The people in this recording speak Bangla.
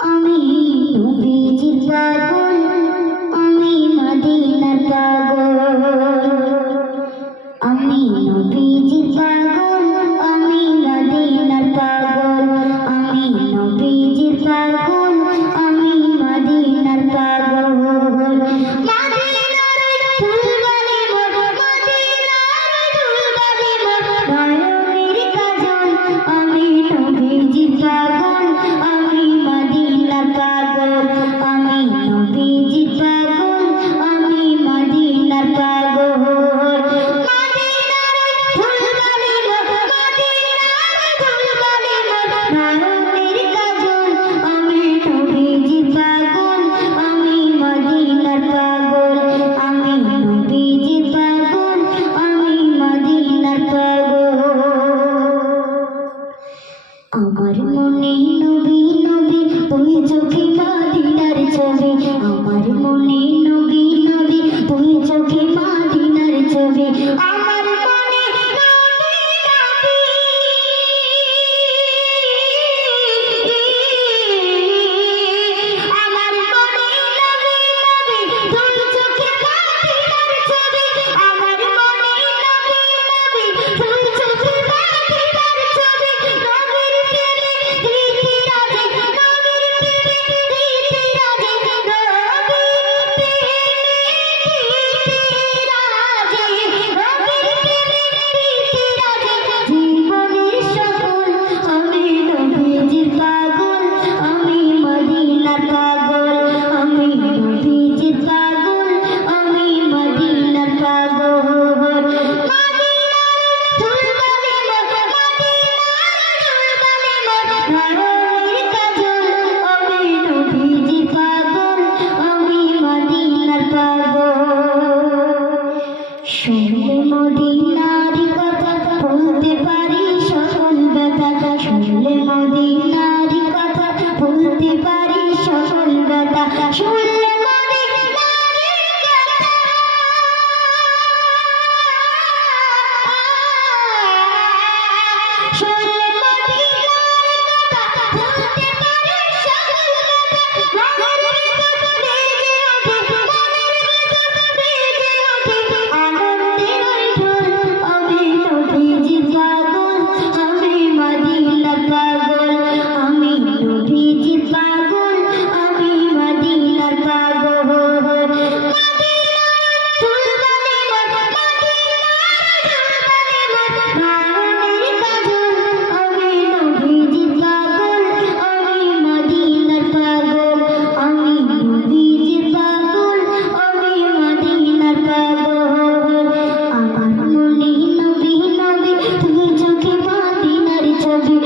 আমি নবীজির পাগল, আমি মদিনার পাগল। আমি নবীজির পাগল, আমি মদিনার পাগল। আমি নবীজির পাগল, আমি মদিনার পাগল। মদিনার ফুলবাড়ি মোর, মদিনার ফুলবাড়ি মোর, নয়নের কাজল। আমি নবীজির পাগল, আমি মদিনার পাগল। আমি নবীজির পাগল, আমি মদিনার পাগল। মদিনার ফুলবাড়ি মোর, মদিনার ফুলবাড়ি মোর, নয়নের কাজল। আমি নবীজির পাগল, আমি মদিনার পাগল। আমি নবীজির পাগল, আমি মদিনার পাগল। আমার মনে নবী নবী তুই চোখে মদিনার ছবি। আমার মনে নবী নবী তুই চোখে মদিনার ছবি। আমার মনে নবী নবী, আমার মনে নবী নবী তুই চোখে মদিনার ছবি। আমার মনে নবী নবী তুই চোখে মদিনার ছবি। নবীর প্রেমে দিতে রাজি, নবীর প্রেমে দিতে রাজি, নবীর প্রেমে দিতে রাজি, নবীর প্রেমে দিতে রাজি। জীবনের সকল আমি নবীজির পাগল, আমি মদিনার পাগল। আমি নবীজির পাগল, আমি মদিনার পাগল। মদিনার ফুলবাড়ি মোর, মদিনার ফুলবাড়ি মোর, নয়নের কাজল। আমি নবীজির পাগল, আমি মদিনার পাগল। শুনলে মদিনার কথা বলতে পারি সকল ব্যথা। শুনলে মদিনার কথা বলতে পারি সকল ব্যথা। শুনলে মদিনার কথা, শুনলে মদিনার কথা বলতে পারি সকল ব্যথা। মনের ভিতর বেজে ওঠে, মনের ভিতর বেজে ওঠে আনন্দের ওই ঢোল। আমি নবীজির পাগল, আমি মদিনার পাগল। আমি নবীজির পাগল, আমি মদিনার পাগল। মদিনার ফুলবাড়ি মোর, মদিনার ফুলবাড়ি মোর, নয়নের কাজল। আমি নবীজির পাগল, আমি মদিনার পাগল। আমি নবীজির পাগল, আমি মদিনার পাগল। আমার মনে নবী নবী তুই চোখে মদিনার ছবি।